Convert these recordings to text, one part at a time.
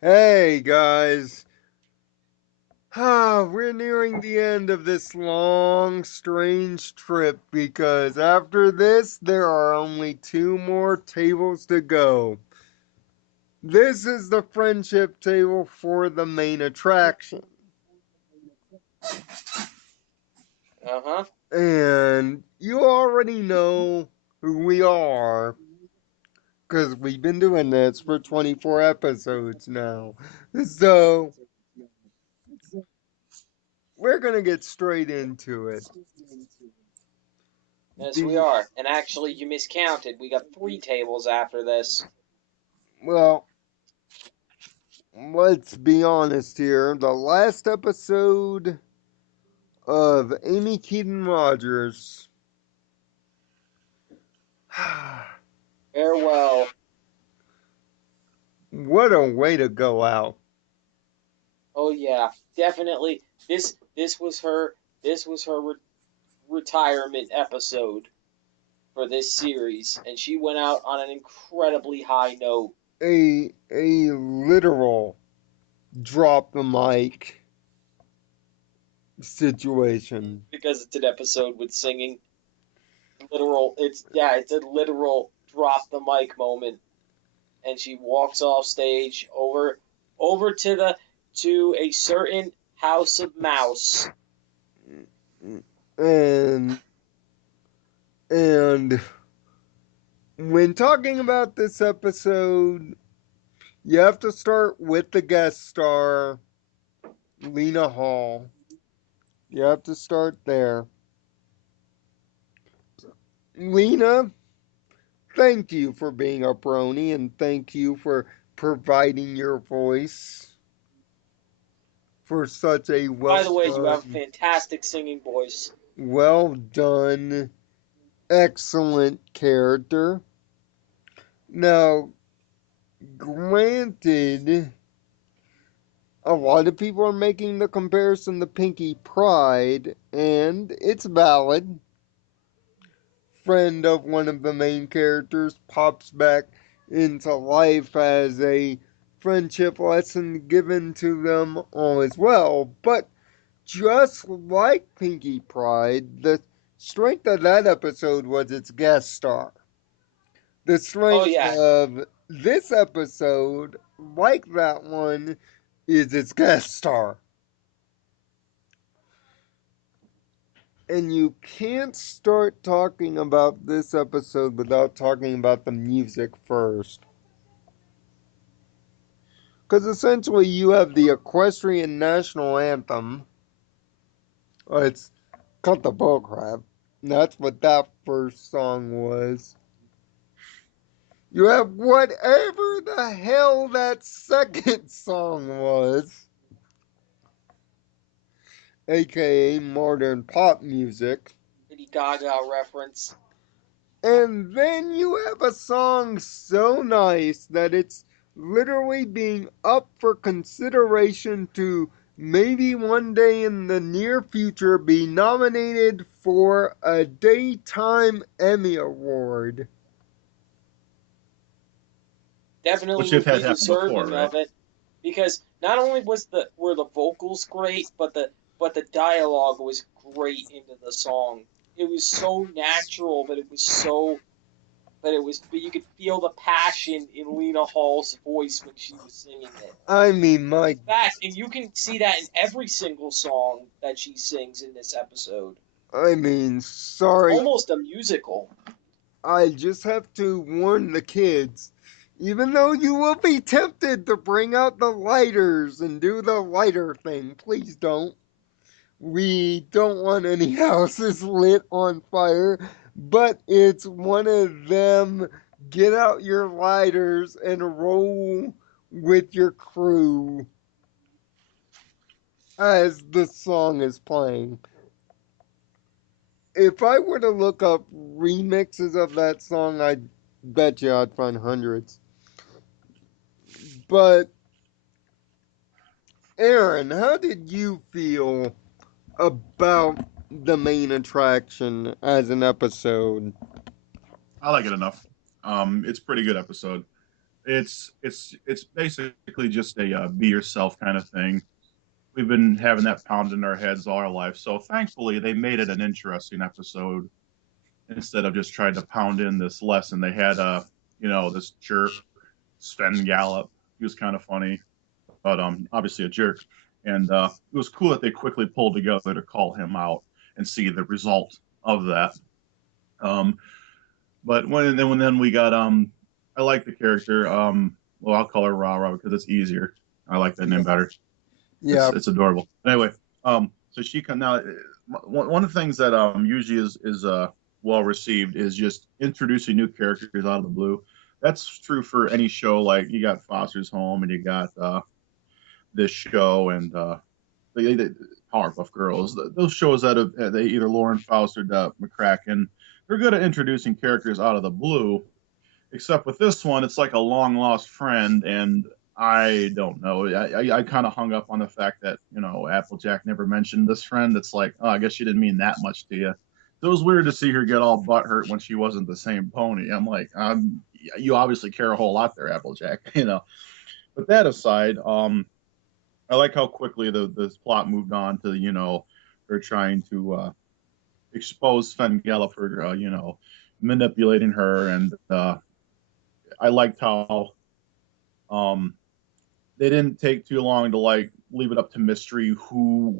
Hey guys, we're nearing the end of this long, strange trip because after this, there are only two more tables to go. This is the friendship table for the main attraction. Uh-huh. And you already know who we are because we've been doing this for 24 episodes now. So, we're gonna get straight into it. Yes, we The are. And actually, you miscounted. We got three tables after this. Well, let's be honest here. The last episode of Amy Keating Rogers. Farewell. What a way to go out. Oh yeah, definitely. This was her retirement episode for this series, and she went out on an incredibly high note A literal drop the mic situation. because it's an episode with singing. Literal. It's a literal drop the mic moment, and she walks off stage over to a certain house of mouse. And and when talking about this episode, you have to start with the guest star, Lena Hall. You have to start there. Lena, thank you for being a brony and thank you for providing your voice for such a By the way, you have a fantastic singing voice. well done, excellent character. Now, granted, a lot of people are making the comparison to Pinkie Pride, and it's valid. Friend of one of the main characters pops back into life as a friendship lesson given to them all as well. But just like Pinkie Pride, the strength of that episode was its guest star. The Oh strength yeah, of this episode, like that one, is its guest star. And you can't start talking about this episode without talking about the music first. Because essentially, you have the equestrian national anthem. It's cut the bullcrap. That's what that first song was. You have whatever the hell that second song was, aka modern pop music. Lady Gaga reference. And then you have a song so nice that it's literally being up for consideration to maybe one day in the near future be nominated for a Daytime Emmy Award. Definitely Which it would has be happened before, deserving right? of it because not only were the vocals great, but the dialogue was great into the song. It was so natural, but you could feel the passion in Lena Hall's voice when she was singing it. I mean, In my, fact, and you can see that in every single song that she sings in this episode. I mean, It's sorry, almost a musical. I just have to warn the kids. Even though you will be tempted to bring out the lighters and do the lighter thing, please don't. We don't want any houses lit on fire, but it's one of them get out your lighters and roll with your crew as the song is playing. If I were to look up remixes of that song, I bet you I'd find hundreds. But Aaron, how did you feel about the main attraction as an episode? I like it enough. It's a pretty good episode. It's basically just a be yourself kind of thing. We've been having that pounded in our heads all our life. So thankfully, they made it an interesting episode instead of just trying to pound in this lesson. They had this jerk Sven Gallop. He was kind of funny, but obviously a jerk. And it was cool that they quickly pulled together to call him out and see the result of that. But then we got I like the character. Well, I'll call her Rara because it's easier. I like that name better. Yeah. It's adorable. Anyway, so she can now. One of the things that usually is well received is just introducing new characters out of the blue. That's true for any show. Like you got Foster's Home, and you got this show, and the Powerpuff Girls. Those shows that have they either Lauren Faust or McCracken, they're good at introducing characters out of the blue. Except with this one, it's like a long lost friend, and I don't know. I kind of hung up on the fact that Applejack never mentioned this friend. It's like, oh, I guess she didn't mean that much to you. So it was weird to see her get all butthurt when she wasn't the same pony. I'm like, you obviously care a whole lot there, Applejack. But that aside, I like how quickly the plot moved on to her trying to expose Sven Gallop for manipulating her, and I liked how they didn't take too long to leave it up to mystery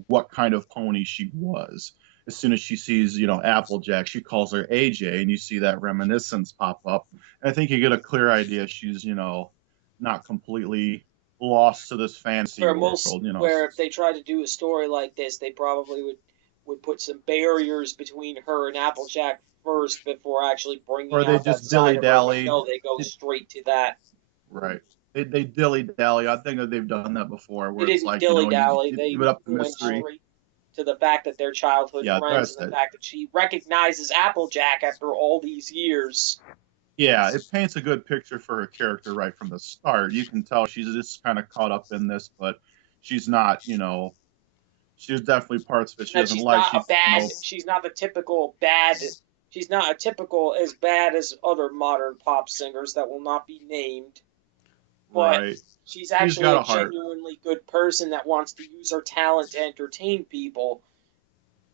what kind of pony she was. As soon as she sees Applejack, she calls her AJ, and you see that reminiscence pop up. And I think you get a clear idea she's not completely lost to this fantasy world. Where if they tried to do a story like this, they probably would put some barriers between her and Applejack first before actually bringing or they out just that side dilly dally. No, they go straight to that. Right. They dilly dally. I think that they've done that before. Where they it's didn't like dilly dally. They give it up to went mystery. Straight to the fact that they're childhood friends, and the fact that she recognizes Applejack after all these years. Yeah, it paints a good picture for her character right from the start. You can tell she's just kind of caught up in this, but she's not. She's definitely parts of it she doesn't like. She's not the typical bad. She's not a typical as bad as other modern pop singers that will not be named. But right. She's actually a genuinely good person that wants to use her talent to entertain people.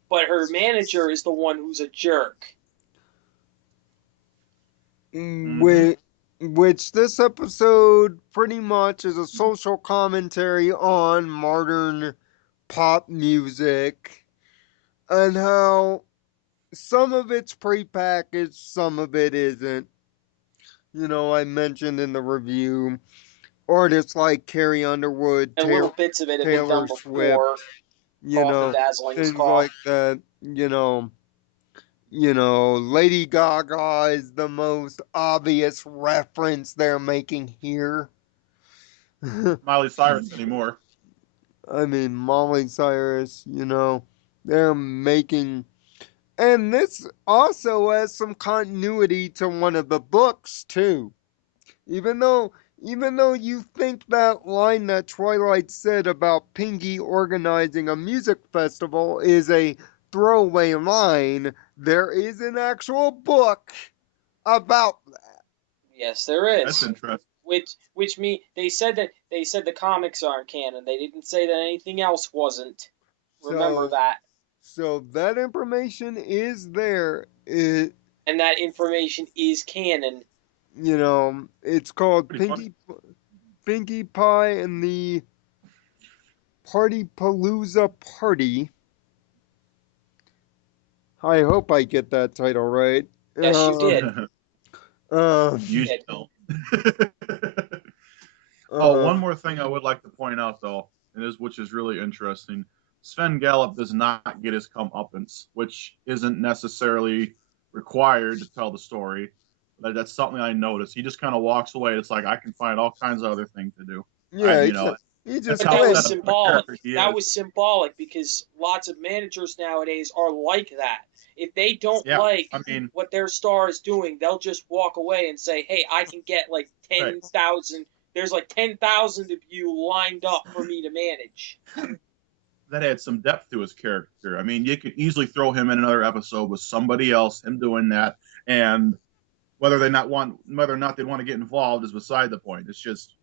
But her manager is the one who's a jerk. Mm-hmm. Which this episode pretty much is a social commentary on modern pop music and how some of it's prepackaged, some of it isn't. I mentioned in the review artists like Carrie Underwood, and little bits of it have been done before. Things like that. Lady Gaga is the most obvious reference they're making here. Miley Cyrus anymore. I mean, Miley Cyrus, they're making. And this also has some continuity to one of the books, too. Even though you think that line that Twilight said about Pinky organizing a music festival is a throwaway line, there is an actual book about that. Yes, there is. That's interesting. Which mean they said the comics aren't canon. They didn't say that anything else wasn't. Remember that. So that information is there. And that information is canon. It's called Pinkie Pie and the Party Palooza Party. I hope I get that title right. Yes, you did. You don't. One more thing I would like to point out, though, which is really interesting. Sven Gallop does not get his comeuppance, which isn't necessarily required to tell the story. But that's something I noticed. He just kind of walks away. It's like I can find all kinds of other things to do. Yeah, that was symbolic. That was symbolic because lots of managers nowadays are like that. If they don't what their star is doing, they'll just walk away and say, "Hey, I can get 10,000. Right. There's 10,000 of you lined up for me to manage." That had some depth to his character. I mean, you could easily throw him in another episode with somebody else, him doing that, and whether or not they want to get involved is beside the point. It's just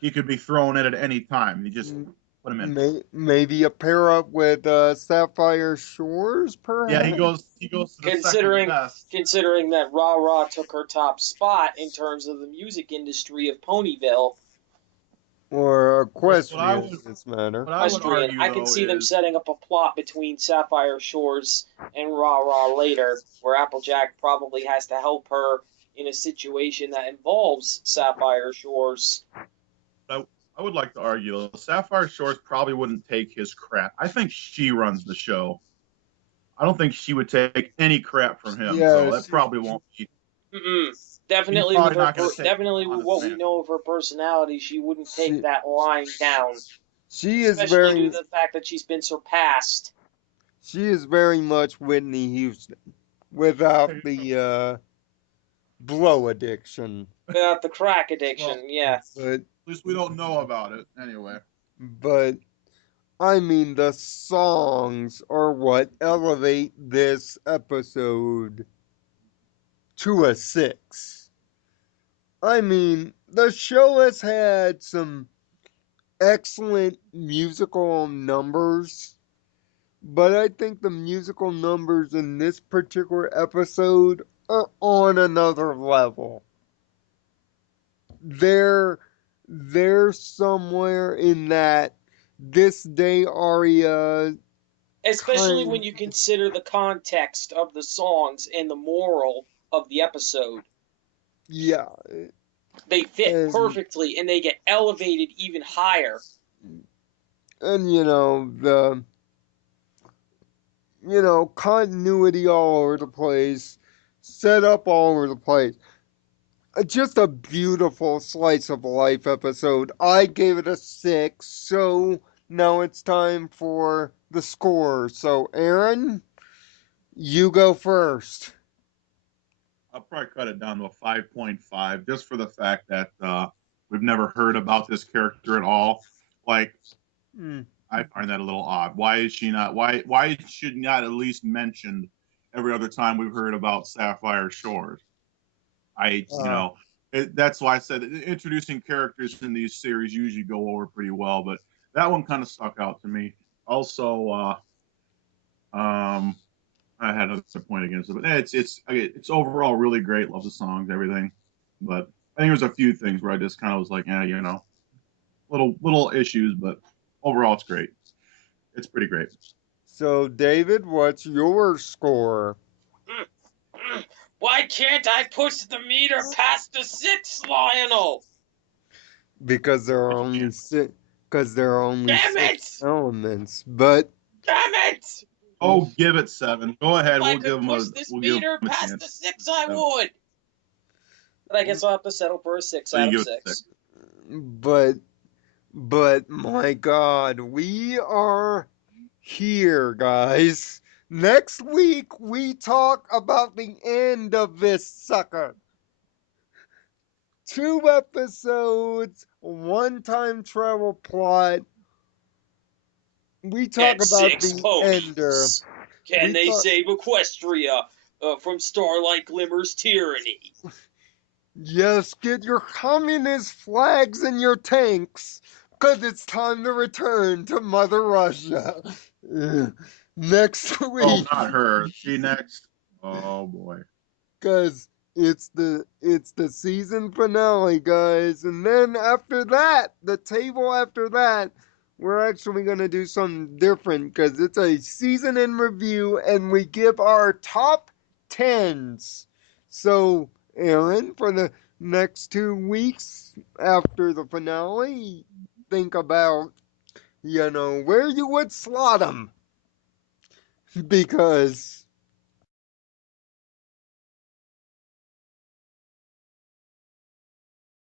he could be thrown in at any time. You just put him in. Maybe a pair up with Sapphire Shores, Yeah, perhaps. he goes to the second considering best. considering that Ra Ra took her top spot in terms of the music industry of Ponyville. Or What Equestrian, in this matter. I would Equestrian. argue I can though see them is setting up a plot between Sapphire Shores and Ra Ra later, where Applejack probably has to help her in a situation that involves Sapphire Shores. I would like to argue though, Sapphire Shores probably wouldn't take his crap. I think she runs the show. I don't think she would take any crap from him, so Yeah, that probably won't be. He's Definitely with probably her, not going to take definitely it with on his what we man. know of her personality, she wouldn't take she, that line down, she is especially due very to the fact that she's been surpassed. much Whitney Houston without the blow addiction. Without the crack addiction, Well, yeah. But at least we don't know about it anyway. but I mean the songs are what elevate this episode to a 6. I mean, the show has had some excellent musical numbers, but I think the musical numbers in this particular episode are on another level. They're they're somewhere in that this day aria Especially when kind. you consider the context of the songs and the moral of the episode. Yeah, They fit and perfectly and they get elevated even higher. you know continuity all over the place, set up all over the place. Just a beautiful slice of life episode. I gave it a 6, so now it's time for the score. So, Aaron, you go first. I'll probably cut it down to a 5.5 just for the fact that we've never heard about this character at all. Like, Mm. I find that a little odd. Why is she not? Why should not at least mentioned every other time we've heard about Sapphire Shores? Uh, That's why I said introducing characters in these series usually go over pretty well, but that one kind of stuck out to me. Also, I had a point against it, but it's overall really great. Love the songs, everything, but I think there's a few things where I just kind of was like, little issues, but overall it's great. It's pretty great. so, David, what's your score? Why can't I push the meter past the 6, Lionel? Because there are But you only can't. six. Because there are only Damn 6 it! elements, but Damn it! Oh, give it 7. Go ahead. If I could push this meter a past the chance. 6, I 7. would. But I guess I'll have to settle for a 6 So out you of give it 6. but my God, we are here, guys. Next week we talk about the end of this sucker. 2 episodes, one time travel plot. We talk Get about 6 the ender. ponies. Can We they talk. save Equestria from Starlight Glimmer's tyranny? Yes, get your communist flags and your tanks, because it's time to return to Mother Russia. Next Oh, week, not her. She next. Oh boy. because it's the season finale, guys. And then after that, the table after that, we're actually gonna do something different because it's a season in review, and we give our top tens. So, Aaron, for the next 2 weeks after the finale, think about where you would slot them because